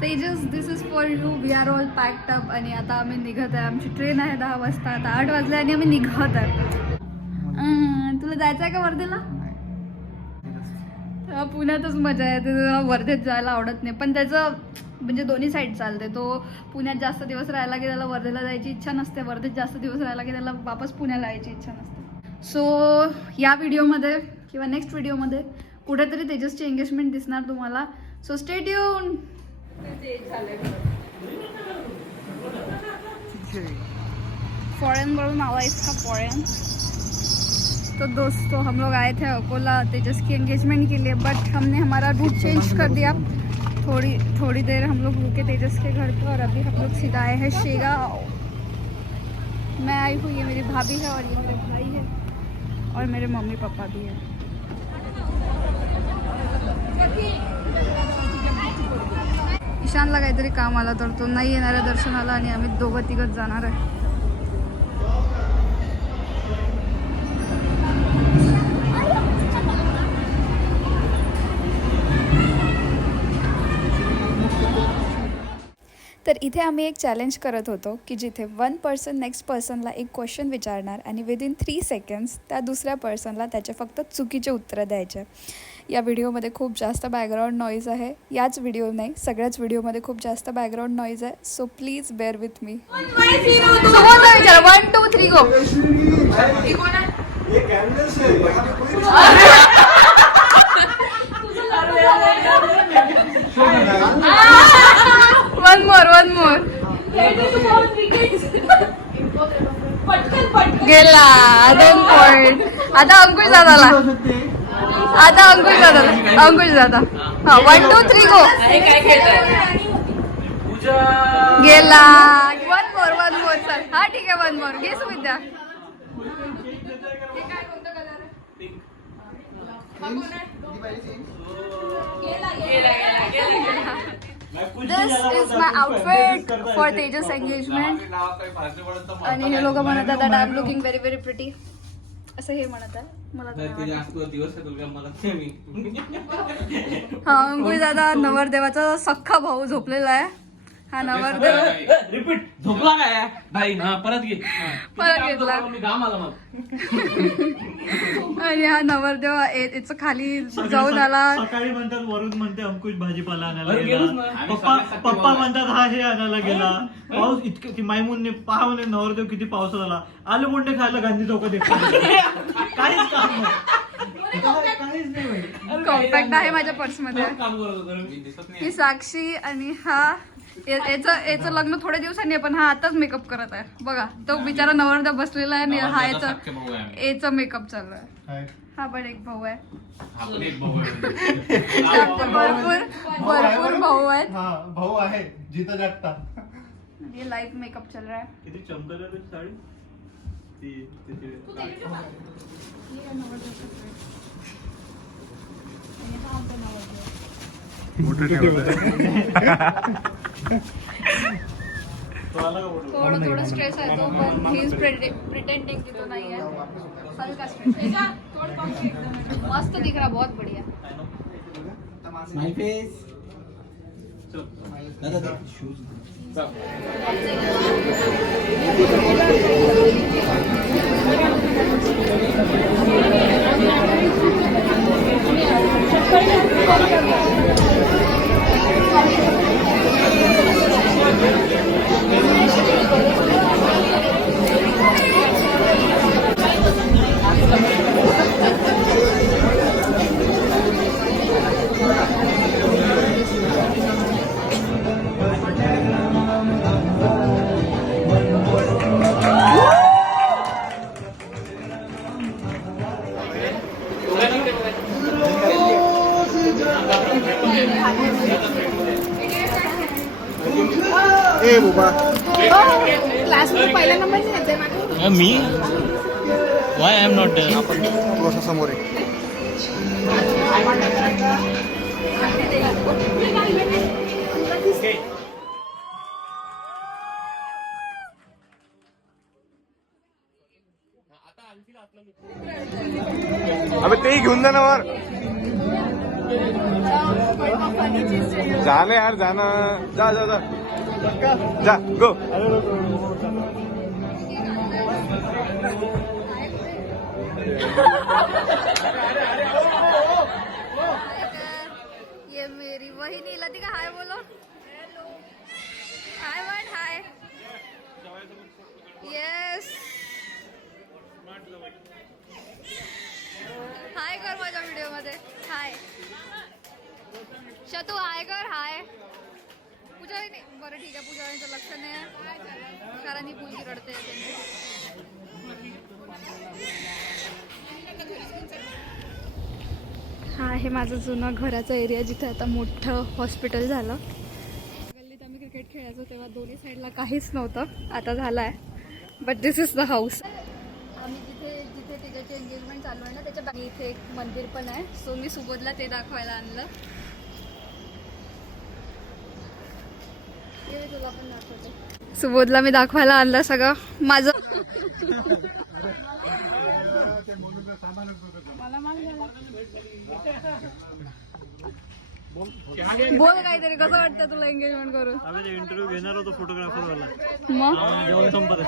Tejas, this is for you. We are all packed up आणि आता आम्ही निघत आहे. आमची ट्रेन आहे 10 वाजता. आता 8 वाजले आणि आम्ही निघत आहे. तुला जायचं आहे का वर्धेला? पुण्यातच मजा आहे. ते वर्धेत जायला आवडत नाही, पण त्याचं म्हणजे दोन्ही साईड चालते. तो पुण्यात जास्त दिवस राहायला की त्याला वर्धेला जायची इच्छा नसते, वर्धेत जास्त दिवस राहायला की त्याला वापस पुण्याला यायची इच्छा नसते. सो या व्हिडिओमध्ये किंवा नेक्स्ट व्हिडिओमध्ये कुठेतरी तेजसची एंगेजमेंट दिसणार तुम्हाला. So stay tune. फॉरेन वरून आवा इसका फॉरेन. तो दोस्तों हम लोग आए थे अकोला तेजस की एंगेजमेंट के लिए, बट हमने हमारा रूट चेंज कर दिया. थोड़ी देर हम लोग रुके तेजस के घर पर और अभी हम लोग सीधा आए हैं शेगांव. मैं आई हूँ, ये मेरी भाभी है और ये मेरे भाई है और मेरे मम्मी पापा भी है. ईशानला काहीतरी काम आलं तर तो नाही येणार आहे दर्शनाला आणि आम्ही दोघं तिघच जाणार आहे. तर इथे आम्ही एक चॅलेंज करत होतो की जिथे वन पर्सन नेक्स्ट पर्सनला एक क्वेश्चन विचारणार आणि विदिन 3 सेकंड्स त्या दुसऱ्या पर्सनला त्याचे फक्त चुकीचे उत्तरं द्यायचे. या व्हिडिओमध्ये खूप जास्त बॅकग्राऊंड नॉईज आहे. याच व्हिडिओ नाही, सगळ्याच व्हिडिओमध्ये खूप जास्त बॅकग्राऊंड नॉईज आहे. So please bear with me. 1 2 3 go. 1 more. गेला 2 पॉइंट. आता अंकुश दादाला. अंकुश दादा. हा 1 2 3 गो. गेला. 1 more सर. हा ठीक आहे 1 more. घे सुविद्या. This is my outfit for Tejas engagement. आणि हे लोक म्हणत आहेत I am looking very very pretty. असं हे म्हणत आहे. मला हा अंकुश दादा नवरदेवाचा सख्खा भाऊ झोपलेला आहे. हा नवरदेव रिपीट झोपला काय नाही ना परत घेतला. आणि हा नवरदेव याच खाली जाऊन आला. सकाळी म्हणतात वरून म्हणते अंकुश भाजीपाला आणायला गेला. पप्पा म्हणतात हा हे आणायला गेला. पाऊस इतकं ती मायमूनने पहा म्हणे नवरदेव किती पावसात आला. आलू बोंडे खायला गांधी चौकात काहीच काम काहीच नाही. कॉम्पॅक्ट आहे माझ्या पर्समध्ये. ही साक्षी आणि हा याचं लग्न थोड्या दिवसांनी आहे, पण हा आताच मेकअप करत आहे. बघा तो बिचारा नवरदेव बसलेला आहे आणि हा याचा मेकअप चालू आहे. हा पण एक भाऊ आहे. भरपूर भाऊ आहेत. भाऊ आहे जिथं जागता. ये लाइव मेकअप चल रहा है. किती चमकत आहे साडी. थोड़ा स्ट्रेस है तो पण ही इज प्रिटेंडिंग की तो नहीं है. हल्का स्ट्रेस. मस्त दिख रहा, बहुत बढ़िया. माय फेस. दादा शूज. ए बाबा क्लास में पहिला नंबर येते माझा. मी वाय आय एम नॉट थोडासा समोर आहे. अबे ते घेऊन जा ना वर. फनी चीज चाहिए। जाना यार जाना, जा जा जा जा गो। ये मेरी वही नहीं लती का हाय बोलो। हाय वर्ड हाय। येस हाय कर माझ्या व्हिडिओ मध्ये हाय। शतू हाय कर हाय। पूजा नाही बरं ठीक आहे, पूजाचं लक्ष नाही आहे कारण ही मुलगी रडते। हा आहे माझं जुनं घराचा एरिया जिथे आता मोठं हॉस्पिटल झालं। गल्लीत आम्ही क्रिकेट खेळायचो तेव्हा दोन्ही साईडला काहीच नव्हतं, आता झालं आहे। But this is the house. आम्ही जिथे जिथे तिच्याची एंगेजमेंट चालू आहे ना त्याच्या बाकी इथे एक मंदिर पण आहे, सो मी सुबोधला ते दाखवायला आणलं। तुला पण दाखवते, सुबोधला मी दाखवायला आणलं सगळं माझं। बोल काहीतरी, कसं वाटतं तुला एंगेजमेंट करून? आम्ही इंटरव्ह्यू घेणार होतो फोटोग्राफर वाला, मग जेवण संपत